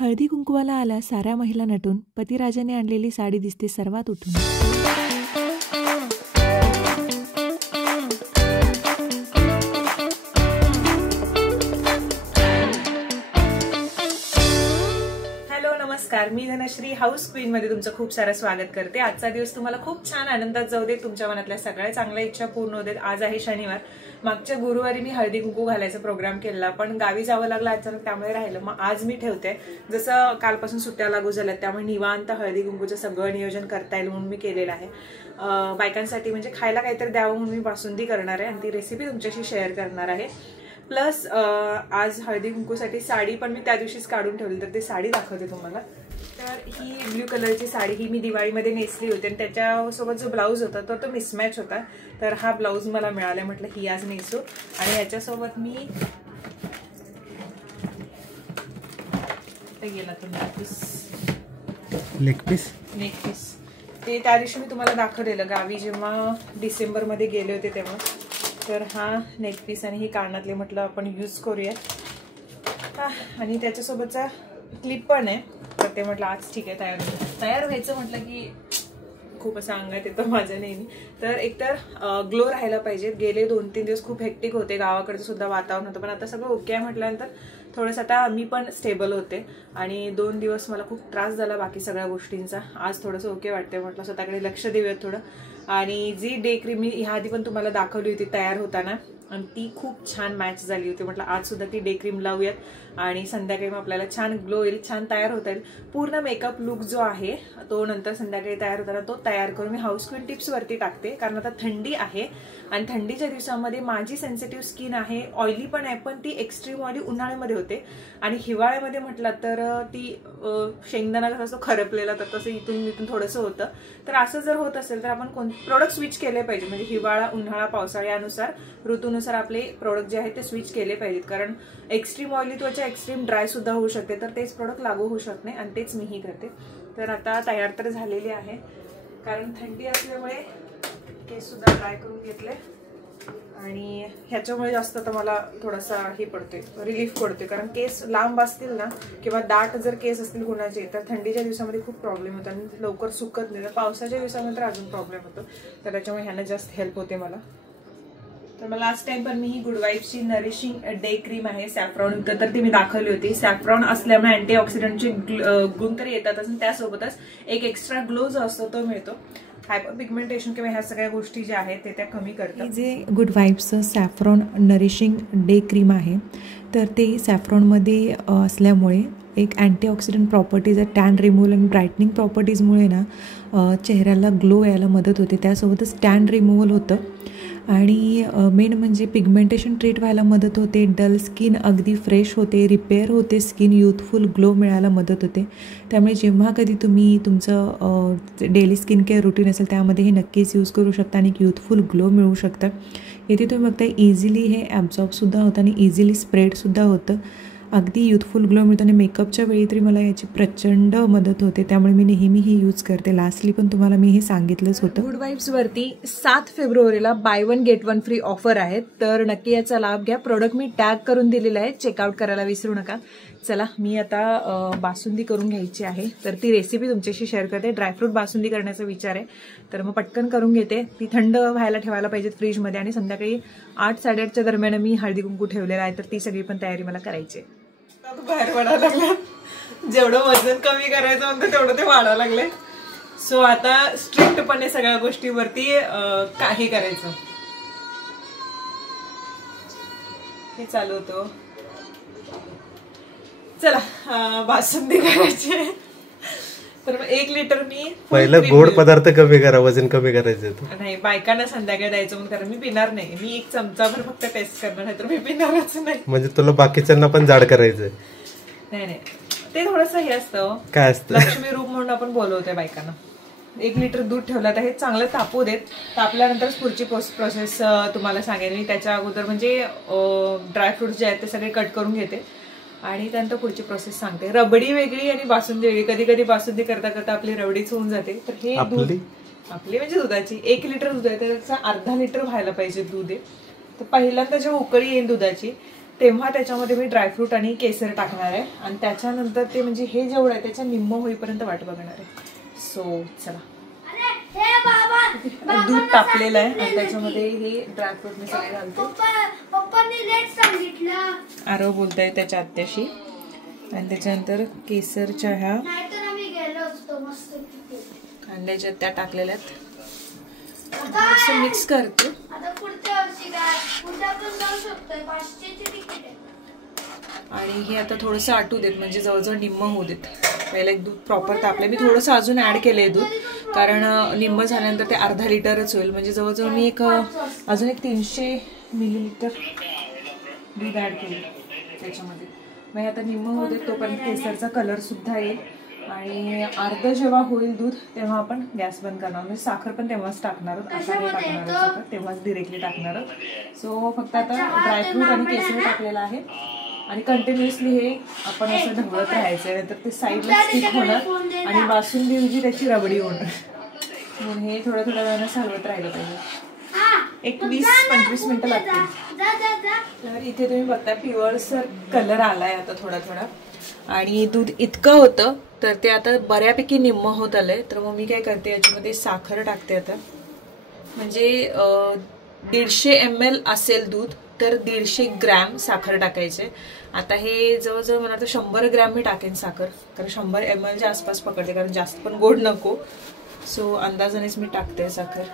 हळदी कुंकवाला आला साऱ्या महिला नटून, पतिराजाने आणलेली साडी दिसते सर्वात उठून. नमस्कार, मी धनश्री हाऊस क्वीन मध्ये तुमचं खूप सारं स्वागत करते. आजचा दिवस तुम्हाला खूप छान आनंदात जाऊ दे, तुमच्या मनातल्या सगळ्या चांगल्या इच्छा पूर्ण होऊ देत. आज आहे शनिवार. मागच्या गुरुवारी मी हळदी कुंकू घालायचा प्रोग्राम केला, पण गावी जावं लागलं अचानक, त्यामुळे राहिलं. मग आज मी ठेवते, जसं कालपासून सुट्ट्या लागू झाल्यात त्यामुळे निवांत हळदी कुंकूचं सगळं नियोजन करता येईल म्हणून मी केलेलं आहे. बायकांसाठी म्हणजे खायला काहीतरी द्यावं म्हणून मी बासुंदी करणार आहे आणि ती रेसिपी तुमच्याशी शेअर करणार आहे. प्लस आज हळदी कुंकूसाठी साडी पण मी त्या दिवशीच काढून ठेवली, तर ती साडी दाखवते तुम्हाला. तर ही ब्ल्यू कलरची साडी ही मी दिवाळीमध्ये नेसली होती आणि त्याच्यासोबत जो ब्लाऊज होता तो मिसमॅच होता. तर हा ब्लाऊज मला मिळाला, म्हटलं ही आज नेसू. आणि याच्यासोबत मी गेला तो नेक पीस ते त्या दिवशी मी तुम्हाला दाखवलेलं गावी जेव्हा डिसेंबरमध्ये गेले होते तेव्हा. तर हा नेक पीस आणि ही कानातले म्हटलं आपण यूज करूया. आणि त्याच्यासोबतचा क्लिप पण आहे, तर ते म्हटलं आज ठीक आहे तयार व्हायचं म्हटलं की खूप असं अंगात येतं माझं नेहमी. तर एकतर ग्लो राहायला पाहिजे. गेले 2-3 दिवस खूप हेक्टिक होते, गावाकडचं सुद्धा वातावरण होतं, पण आता सगळं ओके आहे म्हटल्यानंतर थोडंसं आता मी पण स्टेबल होते. आणि 2 दिवस मला खूप त्रास झाला बाकी सगळ्या गोष्टींचा. आज थोडंसं ओके वाटते, म्हटलं स्वतःकडे लक्ष देऊयात थोडं. आणि जी डे क्रीम मी ह्या आधी पण तुम्हाला दाखवली होती तयार होताना, आणि ती खूप छान मॅच झाली होती. म्हटलं आज सुद्धा ती डे क्रीम लावूयात आणि संध्याकाळी मग आपल्याला छान ग्लो येईल, छान तयार होता येईल. पूर्ण मेकअप लुक जो आहे तो नंतर संध्याकाळी तयार होताना तो तयार करून मी हाऊस क्वीन टिप्स वरती टाकते, कारण आता थंडी आहे आणि थंडीच्या दिवसामध्ये माझी सेन्सिटिव्ह स्किन आहे, ऑइली पण आहे, पण ती एक्स्ट्रीम ऑइली उन्हाळ्यामध्ये होते आणि हिवाळ्यामध्ये म्हटलं तर ती शेंगदाणा कसं खरपलेला, तर तसं इथून थोडंसं होतं. तर असं जर होत असेल तर आपण कोणते प्रोडक्ट स्विच केले पाहिजे, म्हणजे हिवाळा उन्हाळा पावसाळ्यानुसार ऋतूनुसार आपले प्रोडक्ट जे आहेत ते स्विच केले पाहिजेत, कारण एक्स्ट्रीम ऑइली त्वचा एक्स्ट्रीम ड्राय सुद्धा होऊ शकते, तर तेच प्रोडक्ट लागू होऊ शकत नाही आणि तेच मीही करते. तर आता तयार तर झालेली आहे, कारण थंडी असल्यामुळे केस सुद्धा ड्राय करून घेतले आणि ह्याच्यामुळे जास्त तर मला थोडासा हे पडतोय, रिलीफ पडतोय. कारण केस लांब असतील ना किंवा दाट जर केस असतील कुणाचे तर थंडीच्या दिवसामध्ये खूप प्रॉब्लेम होतो आणि लवकर सुकत नाही. तर पावसाच्या दिवसामध्ये अजून प्रॉब्लेम होतो, तर त्याच्यामुळे ह्यानं जास्त हेल्प होते मला. तर मला लास्ट टाइम पण मी ही गुड वाईब्सची नरिशिंग डे क्रीम आहे सॅफ्रॉन, तर ती मी दाखवली होती. सॅफ्रॉन असल्यामुळे अँटीऑक्सिडंटचे गुण तर येतातच आणि त्यासोबतच एक एक्स्ट्रा ग्लो जो असतो तो मिळतो. हायपर पिगमेंटेशन किंवा ह्या सगळ्या गोष्टी ज्या आहेत ते त्या कमी करतात. जे गुड वाईब्सचं सॅफ्रॉन नरिशिंग डे क्रीम आहे, तर ते सॅफ्रॉनमध्ये असल्यामुळे एक अँटीऑक्सिडंट प्रॉपर्टीज आहे, टॅन रिमूव्हल आणि ब्राईटनिंग प्रॉपर्टीजमुळे ना चेहऱ्याला ग्लो यायला मदत होते, त्यासोबतच टॅन रिमूव्हल होतं आणि मेन म्हणजे पिगमेंटेशन ट्रीट व्हायला मदत होते, डल स्किन अगदी फ्रेश होते, रिपेअर होते, स्किन युथफुल ग्लो मिळायला मदत होते. त्यामुळे जेव्हा कधी तुम्ही तुमचं डेली स्किन केअर रुटीन असेल त्यामध्ये हे नक्कीच यूज करू शकता आणि एक युथफुल ग्लो मिळू शकतं. इथे तुम्ही बघता इझिली हे ॲब्झॉर्बसुद्धा होतं आणि इझिली स्प्रेडसुद्धा होतं, अगदी युथफुल ग्लो मिळतो आणि मेकअपच्या वेळी तरी मला याची प्रचंड मदत होते, त्यामुळे मी नेहमी ही यूज करते. लास्टली पण तुम्हाला मी हे सांगितलंच होतं. गुड वाईब्सवरती 7 फेब्रुवारीला बाय 1 गेट 1 फ्री ऑफर आहे, तर नक्की याचा लाभ घ्या. प्रोडक्ट मी टॅग करून दिलेला आहे, चेकआउट करायला विसरू नका. चला मी आता बासुंदी करून घ्यायची आहे, तर ती रेसिपी तुमच्याशी शेअर करते. ड्रायफ्रूट बासुंदी करण्याचा विचार आहे, तर मग पटकन करून घेते. ती थंड व्हायला ठेवायला पाहिजे फ्रीजमध्ये आणि संध्याकाळी 8-8:30च्या दरम्यान मी हळदी कुंकू ठेवलेला आहे, तर ती सगळी पण तयारी मला करायची आहे. बाहेर पडायला लागलं, जेवढं वजन कमी करायचं म्हणतं तेवढं ते वाढायला लागले. सो आता स्ट्रिक्टपणे सगळ्या गोष्टीवरती काही करायचं हे चालू होतं. चला बासुंदी करायची, तर मग 1 लिटर मी पहिलं गोड पदार्थ कमी करा, वजन कमी करायचं नाही. बायकांना संध्याकाळी द्यायचं म्हणून, कारण मी पिणार नाही. मी 1 चमचाभर फक्त टेस्ट करणार आहे, तर मी पिणारच नाही. म्हणजे तुला बाकीच्यांना पण जाड करायचंय? नाही, ते थोडंसं हे असतं, काय असतं, लक्ष्मी रूप म्हणून आपण बोलवतोय बायकांना. 1 लिटर दूध ठेवलं तर हे चांगलं तापू देत. तापल्यानंतरच पुढची प्रोसेस तुम्हाला सांगेन मी. त्याच्या अगोदर म्हणजे ड्रायफ्रुट्स जे आहेत ते सगळे कट करून घेते आणि त्यानंतर पुढची प्रोसेस सांगते. रबडी वेगळी आणि बासुंदी वेगळी. कधी कधी बासुंदी करता करता आपली रबडीच होऊन जाते. तर हे दूध आपली म्हणजे दुधाची 1 लिटर दूध आहे, त्याचा अर्धा लिटर व्हायला पाहिजे दूध आहे. तर पहिल्यांदा जेव्हा उकळी येईल दुधाची तेव्हा त्याच्यामध्ये मी ड्रायफ्रूट आणि केसर टाकणार आहे आणि त्याच्यानंतर ते म्हणजे हे जेवढं आहे त्याच्या निम्म होईपर्यंत वाट बघणार आहे. सो चला, दूध तापलेलं आहे आणि त्याच्यामध्ये हे ड्रायफ्रूट मी सगळे घालते. आरव बोलताय त्याच्या आत्याशी. आणि त्याच्यानंतर केसरच्या ह्या कांद्याच्या त्या टाकलेल्या आहेत. मिक्स करते आणि हे आता थोडंसं आटू देत, म्हणजे जवळजवळ निम्म होऊ देत. पहिला एक दूध प्रॉपर तापलं. मी थोडंसं अजून ऍड केलंय दूध, कारण निम्म झाल्यानंतर ते अर्धा लिटरच होईल. म्हणजे जवळजवळ मी अजून एक 300 मिलीलिटर दूध ऍड केलं त्याच्यामध्ये. मग आता निम्म होऊ देत, तोपर्यंत केसरचा कलर सुद्धा येईल. आणि अर्ध जेव्हा होईल दूध तेव्हा आपण गॅस बंद करणार. म्हणजे साखर पण तेव्हाच टाकणार आहोत, असं नाही टाकणार आहोत साखर, तेव्हाच डिरेक्टली टाकणार आहोत. सो फक्त आता ड्रायफ्रूट आणि केसर टाकलेलं आहे आणि कंटिन्युअसली हे आपण असं ढवळत राहायचं, नाहीतर ते साईडला स्टिक होणार आणि बासुंदी त्याची रबडी होणार. म्हणून हे थोड्या वेळानं हलवत राहिलं पाहिजे. एक 20-25 मिनिटं लागतील. तर इथे तुम्ही बघता पिवळसर कलर आलाय आता थोडा थोडा. आणि दूध इतकं होतं तर ते आता बऱ्यापैकी निम्म होत आलंय. तर मग मी काय करते, याच्यामध्ये साखर टाकते आता. म्हणजे 150 ml असेल दूध तर 150 ग्रॅम साखर टाकायचे. आता हे जवळजवळ मला तर 100 ग्रॅम मी टाकेन साखर, कारण 100 ml आसपास पकडते, कारण जास्त पण गोड नको. सो अंदाजानेच मी टाकते साखर.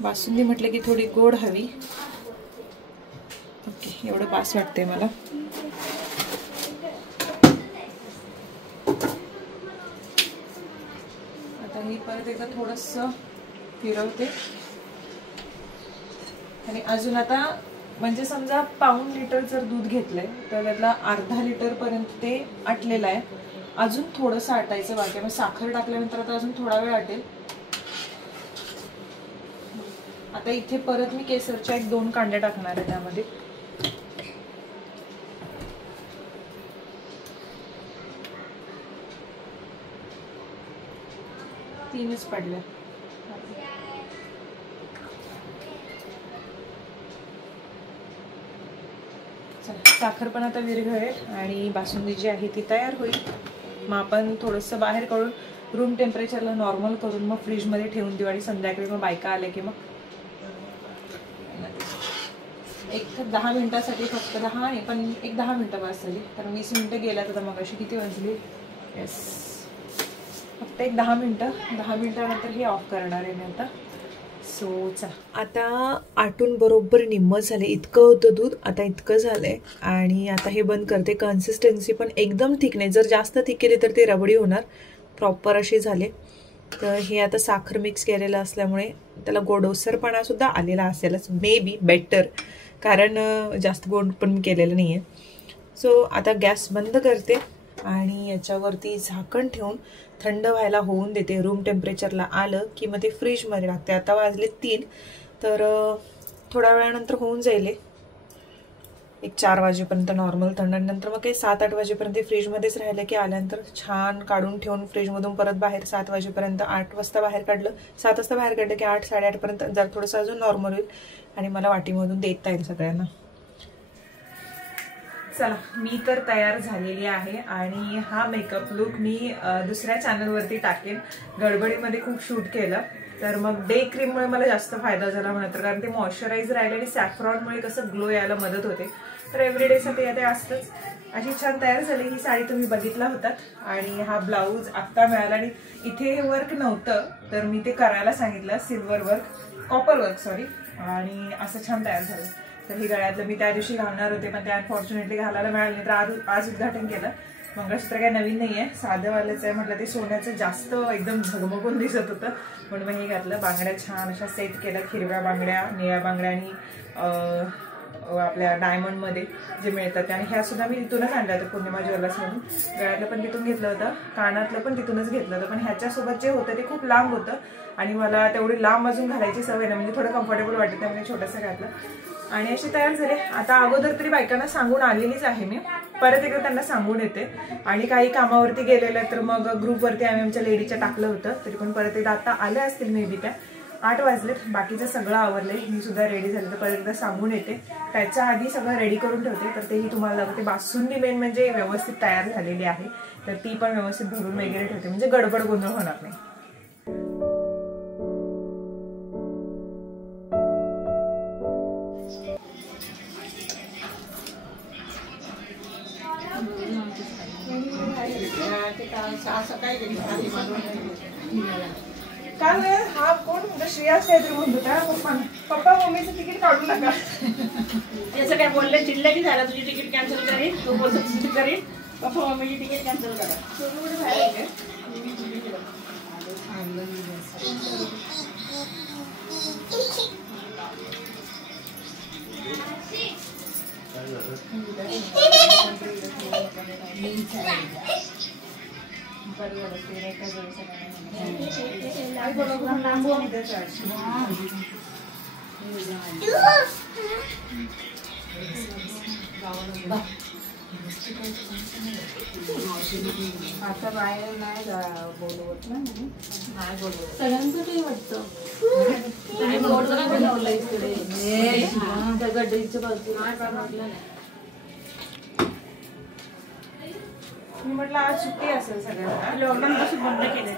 बासुंदी म्हटलं की थोडी गोड हवी. ओके, एवढं बास वाटते मला. आता ही परत एकदा थोडंसं फिरवते. आणि अजून आता म्हणजे समजा पाऊण लिटर जर दूध घेतलंय तर त्यातला अर्धा लिटर पर्यंत ते आटलेलं आहे. अजून थोडंसं आटायचं बाकी. मग साखर टाकल्यानंतर आता अजून थोडा वेळ आटेल. आता इथे परत मी केसरच्या 1-2 कांड्या टाकणार आहे त्यामध्ये. तीनच पडल्या. साखर पण आता विरघळेल आणि बासुंदी जी आहे ती तयार होईल. मग आपण थोडंसं बाहेर काढून रूम टेम्परेचरला नॉर्मल करून मग फ्रीजमध्ये ठेवून देऊ. आणि संध्याकाळी मग बायका आल्या की मग एक 10 मिनिटासाठी, फक्त 10 नाही पण एक 10 मिनिटं बस झाली. कारण 20 मिनिटं गेल्यात आता. मग अशी किती वाजली? येस, फक्त एक 10 मिनिटं. 10 मिनिटानंतर हे ऑफ करणार आहे मी आता. सो चला, आता आटून बरोबर निम्म झाले. इतकं होतं दूध, आता इतकं झालंय. आणि आता हे बंद करते. कन्सिस्टन्सी पण एकदम थिक नाही, जर जास्त थिक केली तर ते रबडी होणार. प्रॉपर असे झाले. तर हे आता साखर मिक्स केलेलं असल्यामुळे त्याला गोडोसरपणा सुद्धा आलेला असेलच, मे बी बेटर, कारण जास्त गोड पण मी केलेलं नाही आहे. सो आता गॅस बंद करते आणि याच्यावरती झाकण ठेवून थंड व्हायला होऊन देते. रूम टेम्परेचरला आलं की मग ते फ्रीजमध्ये टाकते. आता वाजले 3, तर थोड्या वेळानंतर होऊन जाईल. एक 4 वाजेपर्यंत नॉर्मल थंड. नंतर मग काही 7-8 वाजेपर्यंत फ्रीजमध्येच राहिलं की आल्यानंतर छान काढून ठेवून फ्रीजमधून परत बाहेर 7 वाजेपर्यंत, 8 वाजता बाहेर काढलं, 7 वाजता बाहेर काढलं की 8-8:30 पर्यंत जर थोडंसं अजून नॉर्मल होईल आणि मला वाटीमधून देता येईल सगळ्यांना. चला, मी तर तयार झालेली आहे आणि हा मेकअप लुक मी दुसऱ्या चॅनलवरती टाकेन. गडबडीमध्ये खूप शूट केलं. तर मग डे क्रीममुळे मला जास्त फायदा झाला म्हणत, कारण ते मॉइश्चराइज राहिले आणि सॅफ्रॉनमुळे कसं ग्लो यायला मदत होते. तर एव्हरीडेसाठी ते असतंच. अशी छान तयार झाली. ही साडी तुम्ही बघितला होतात आणि हा ब्लाऊज आत्ता मिळाला. आणि इथे हे वर्क नव्हतं तर मी ते करायला सांगितलं, silver work, copper work sorry. आणि असं छान तयार झालं. तर ही गळ्यातलं मी त्या दिवशी घालणार होते पण ते अनफॉर्च्युनेटली घालायला मिळालं नाही. तर आज उद्घाटन केलं. मंगळसूत्र काही नवीन नाही आहे, साधंवालंच आहे. म्हटलं ते सोन्याचं जास्त एकदम झगमगून दिसत होतं म्हणून मग हे घातलं. बांगड्या छान अशा सेट केल्या, हिरव्या बांगड्या, निळ्या बांगड्या आणि आपल्या डायमंडमध्ये जे मिळतात. आणि ह्या सुद्धा मी तिथूनच आणल्या होत्या, पौर्णिमा ज्वेलर्स म्हणून. गळ्यातलं पण तिथून घेतलं होतं, कानातलं पण तिथूनच घेतलं होतं. पण ह्याच्यासोबत जे होतं ते खूप लांब होतं आणि मला तेवढी लांब अजून घालायची सवय नाही, म्हणजे थोडं कम्फर्टेबल वाटतं, त्यामुळे छोटंसं घातलं आणि अशी तयार झाले. आता अगोदर तरी बायकांना सांगून आलेलीच आहे मी, परत एकदा त्यांना सांगून येते. आणि काही कामावरती गेलेलं तर मग ग्रुपवरती आम्ही आमच्या लेडीच्या टाकलं होतं, तरी पण परत एकदा आता आल्या असतील मे बी. त्या 8 वाजलेत, बाकीचं सगळं आवरलंय, मी सुद्धा रेडी झाले, तर परत एकदा सांगून येते. त्याच्या आधी सगळं रेडी करून ठेवते, तर तेही तुम्हाला दाखवते. बासुंदी मेन म्हणजे व्यवस्थित तयार झालेली आहे, तर ती पण व्यवस्थित भरून वगैरे ठेवते, म्हणजे गडबड गोंधळ होणार नाही. काल हा कोण श्रेयास काहीतरी म्हणत होता, पप्पा मम्मीचं तिकीट काढून टाका. त्याचं काय बोलले, चिडलं की झालं तुझी तिकीट कॅन्सल करीन, तू बोलतो तुझी करीन, पप्पा मम्मीची तिकीट कॅन्सल करा. आता बाहेर नाही बोलवत ना, नाही बोलवत सगळ्यांचं काही वाटतं. गडरीच्या बाजूला मी म्हटलं आज सुट्टी असेल सगळ्यांना, लॉकडाऊन पासून बंद केले.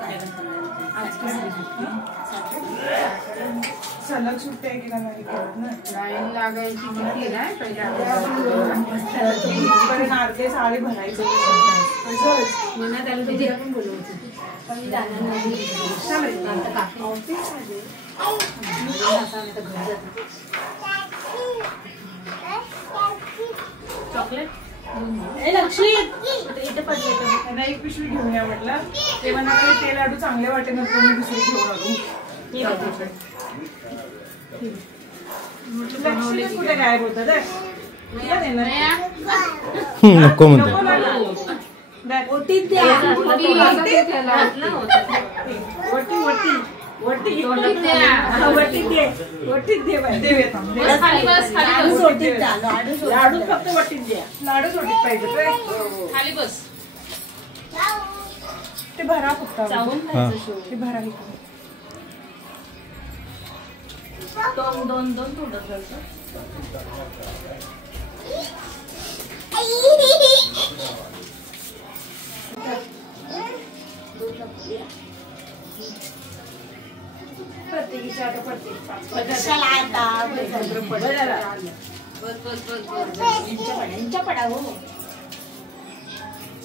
सलग सुट्टी आहे की नाही कळत ना. लाईन लागायची किती नाही पहिल्या अर्धे साडी भरायचे. मनात आलं तिथे पण बोलवायचं. चॉकलेट लक्ष्मी इथे पडले, एक पिशवी घेऊन या म्हटलं. ते म्हणाले ते लाडू चांगले वाटे नंतर मी दुसरे घेऊन आलो. कुठे गायब होतं नको म्हणतो. ओटीत द्या, लाडू फक्त वटीत द्या, लाडूच ओटीत पाहिजे. खाली बस, ते भरा फक्त, ते भरा. दोन थोडं प्रत्येकीच्या आता प्रत्येक पडा हो.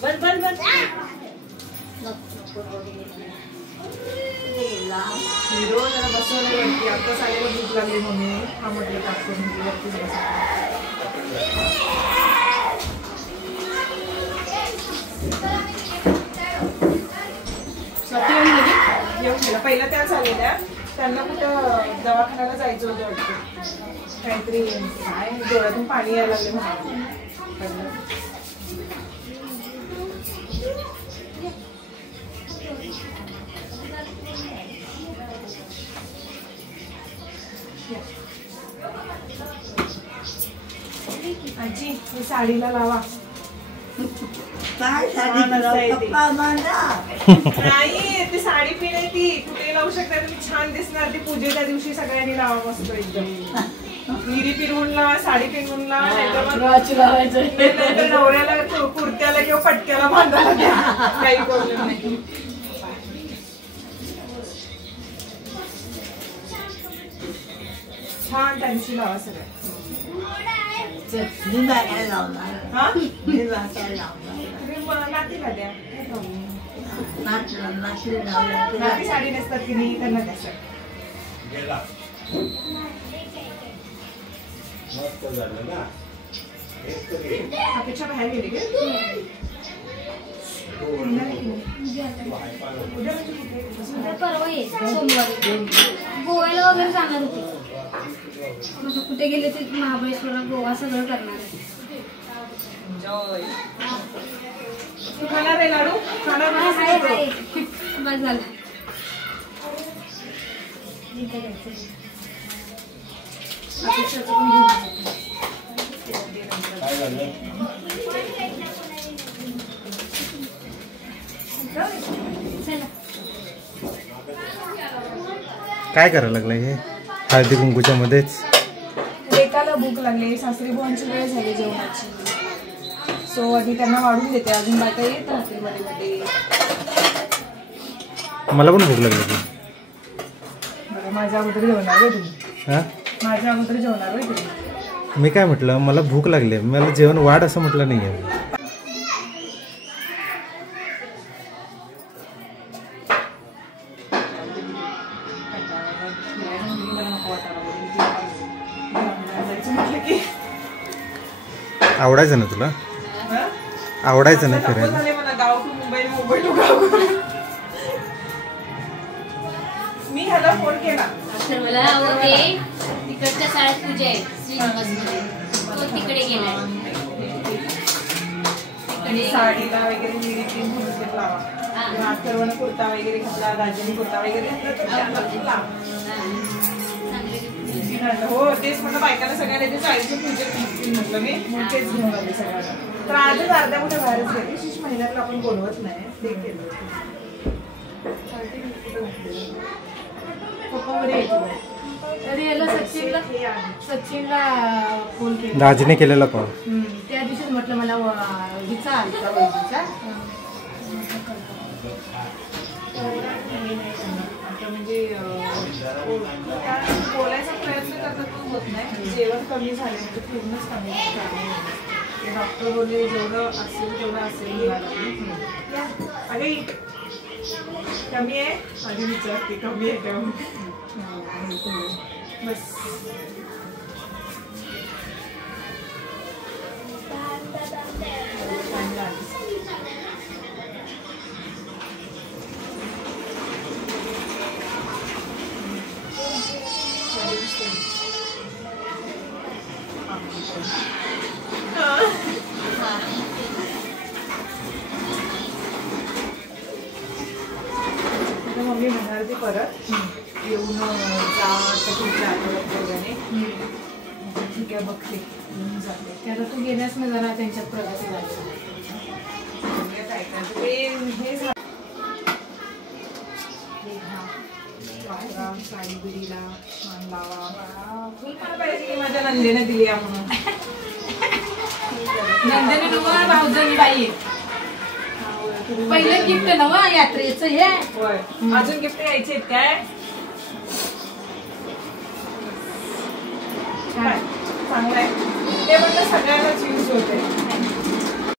बस बस बस हिरो जरा बसवलं वरती. आता साडीवर भूक लागली मम्मी, हा म्हटलं टाकून वरतीच येऊन गेला. पहिला त्या झालेल्या, त्यांना कुठं दवाखान्याला जायचं होतं वाटतं, काहीतरी काय डोळ्यातून पाणी यायला लागले म्हणून. आजी ही साडीला लावा. नाही ती साडी पिन आहे, ती कुठे लावू शकता तुम्ही, छान दिसणार. ती पूजेच्या दिवशी सगळ्यांनी लावा मस्त एकदम. हिरी पिरवून लावा, साडी पिरवून लावा, नाहीतर नवऱ्याला कुर्त्याला किंवा पटक्याला बांधायला द्या, काही प्रॉब्लेम नाही. छान त्यांची लावा सगळ्या. नातीला द्या, नाती साडी नेसतात की नाही त्यांना द्या. अपेक्षा बाहेर गेली का? परवा येत सोमवारी गोव्याला वगैरे जाणार होती. कुठे गेले ते महाबळेश्वर गोवा सगळं करणार आहे. तू खाणार आहे लाडू? खाणार आहे? बस झालं. काय करायला लागलं हे हळदी कुंकूच्या मध्येच? एकाला भूक लागली, सासरी बुवांची वेळ झाली जेवणाची, सो आधी त्यांना वाढून देते. अजून बायका येत राहतील मध्ये मध्ये. मला पण भूक लागली. बरं, माझ्या अगोदर जेवणार आहे तुम्ही? हां, माझ्या अगोदर जेवणार आहे तुम्ही? मी काय म्हटलं, मला भूक लागली, मला जेवण वाढ असं म्हटलं नाही आहे. आवडायचं ना तुला? आवडायचं ना फिरायला? मला गाव टू मुंबई, मुंबई टू गाव. मी ह्याला फोन केला तर मला आवडते तिकडच्या शाळेत पूजा आहे श्रीनिवासमध्ये, तो तिकडे गेलाय. आणि साडीला वगैरे निरी तीन फुल लावा. अथर्वण कुर्ता वगैरे घातला, राजनी कुर्ता वगैरे घातला तर त्याला लावा. हो, तेच म्हटलं बायकाला सगळ्या त्याच्या चाळीचे पूजे म्हटलं मी, मग तेच घेऊन आले सगळ्यांना. तर आजच अर्ध्या मोठ्या बाहेरच गेले. शिश महिन्यातला आपण बोलवत नाही ते केलं. तरी याला सचिनला फोन केला, राजने केलेला कॉल. त्या दिवशीच म्हटलं मला हिचा आलता वैदीचा. म्हणजे बोलायचा प्रयत्न करतात पण होत नाही. जेवण कमी झाले म्हणजे पूर्णच कमी झाले. डॉक्टर बोलले जेवढं असेल तेवढं असेल. अरे कमी आहे? आधी विचारते कमी आहे का बस. मम्मी म्हणाल ती परत येऊन जा तुमच्या आठवड्यात वगैरे. ठीक आहे बघते, येऊन जाते. त्याला तू गेल्यास ना जरा त्यांच्यात प्रगती झाली. साडी बिडीला छान लावा. फुल मला पाहिजे की माझ्या नंदेने दिली आहे म्हणून. नंदिनी नवा भाऊजनी बाई पहिलं गिफ्ट नवा यात्रेचं हे. होय, अजून गिफ्ट यायचे आहेत काय? चांगलं आहे ते, म्हटलं सगळ्यांनाच यूज होते.